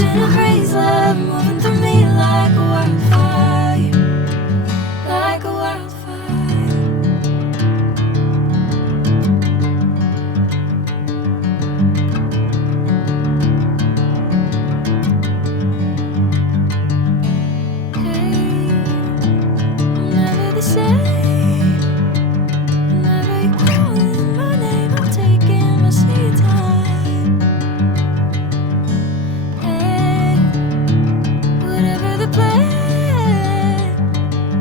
Catching a breeze, love moving through me like a wildfire, like a wildfire. Hey, I'm never the same. Whenever you're calling my name, I'm taking my sweet time. Hey, whatever the plan,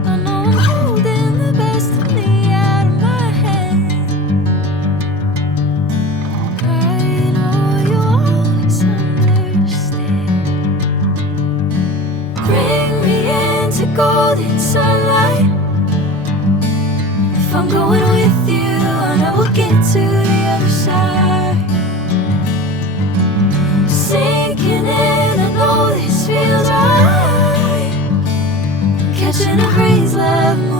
I know I'm holding the best of me out of my hand. I know you always understand. Bring me into golden sunlight. If I'm going with you, I know we'll get to the other side. Sinking in, I know this feels right. Catching a breeze, love.